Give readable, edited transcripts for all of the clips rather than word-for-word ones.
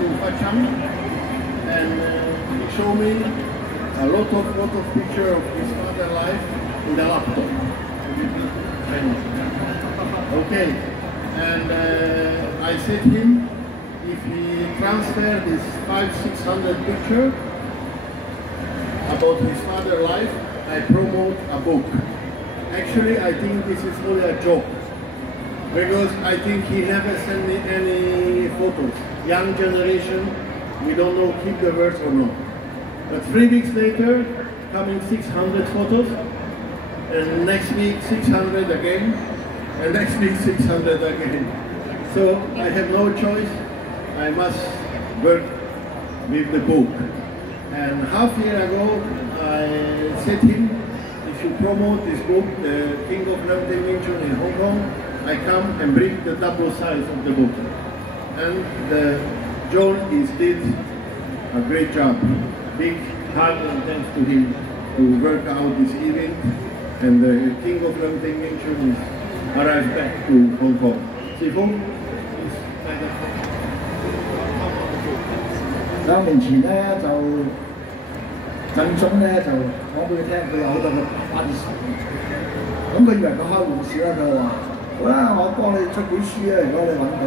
to Facham, and he showed me a lot of pictures of his father's life in the laptop. Okay, and I said to him, if he transfer this 500-600 pictures about his father's life, I promote a book. Actually, I think this is only a joke, because I think he never sent me any photos. Young generation, we don't know keep the words or not. But 3 weeks later, coming 600 photos, and next week 600 again, and next week 600 again. So I have no choice. I must work with the book. And half a year ago, I said to him, if you promote this book, The King of Mountain Wing Chun in Hong Kong, I come and bring the double size of the book. And John did a great job. Big hug and thanks to him to work out this event. And the King of Mountain Wing Chun arrived back to Hong Kong. Sifu, 2年前咧就振中咧就講俾佢聽，佢有好多個巴士船，咁佢以為佢開玩笑啦，佢話好啦，我幫你出本書啊，如果你揾到，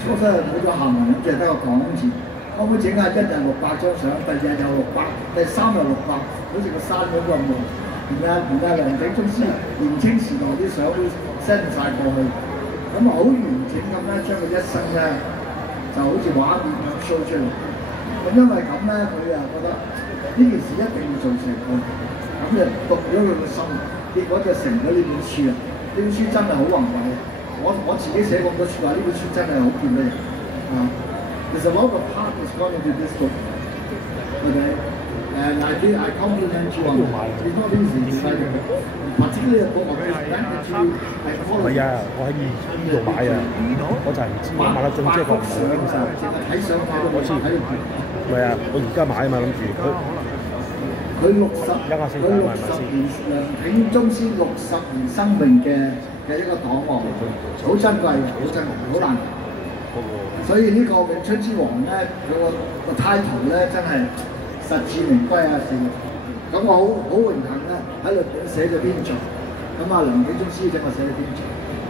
初初冇咗下文，咁就得個講字，可唔可以整下一日600張相，第二日又600，第3日600，好似個山咁咁喎。連梁景宗師年青時代啲相都 send 晒過去，咁啊好完整咁咧，將佢一生咧就好似畫面咁 show 出嚟。咁因為咁咧，佢啊覺得呢件事一定要做成功，咁就讀咗佢個心，結果就成咗呢本書啊！呢本書真係好宏偉，我自己寫咁多書話，呢本書真係好見得人啊！There's a lot of heart is gone into this book. Okay, and I compliment you on it. It's not easy, particularly a book of this length that you I follow. 係啊，我喺呢度買啊，我就係唔知買得中即係個唔係經手。睇相睇到我知睇到。唔係啊，我而家買啊嘛，諗住佢60年梁景宗師60年生命嘅一個檔案，好珍貴嘅，好珍貴，好難。所以呢個詠春之王咧，佢個 title 咧真係實至名歸啊！咁我好榮幸咧喺度寫咗篇序，咁啊梁景宗師請我寫咗篇序，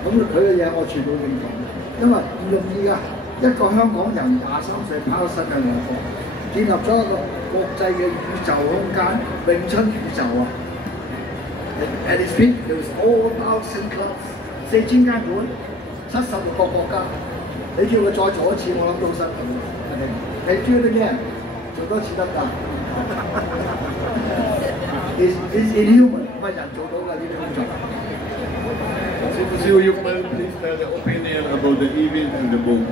咁佢嘅嘢我全部認同，因為唔容易㗎，一個香港人23歲拋身嘅外國，建立咗一個國際嘅宇宙空間，詠春宇宙啊 ！At its peak, there was all thousand clubs， 4000間館，76個國家。你叫佢再做一次，我諗都好辛苦。你 do it again， 做多次得㗎。Is inhuman， 唔係人做到㗎呢啲工作。Sifu, you please tell the opinion about the event and the book.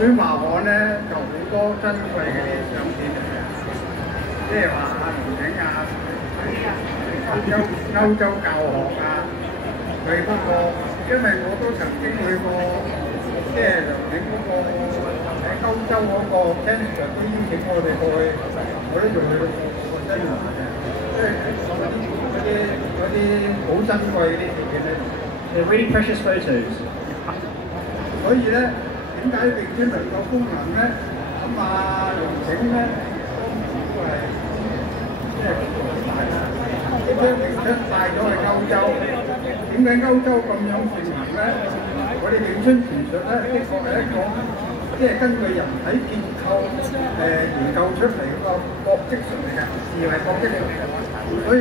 佢話我咧就好多珍貴嘅啲相片嚟嘅，即係話龍景啊，歐洲教學啊，佢嗰個，因為我都曾經去過，即係梁景嗰個喺歐洲嗰個 Canada 都邀請我哋過去，我都仲去到過西環嘅，即係嗰啲好珍貴啲嘢咧。They're really precious photos. 所以咧。點解詠春能夠功能咧？咁啊，龍景咧都係即係大啦。將詠春帶咗去歐洲，點解歐洲咁樣盛行咧？我哋詠春傳術咧，的確係一個即係根據人體結構研究出嚟嗰個角質術嚟嘅，而係角質嚟嘅。所以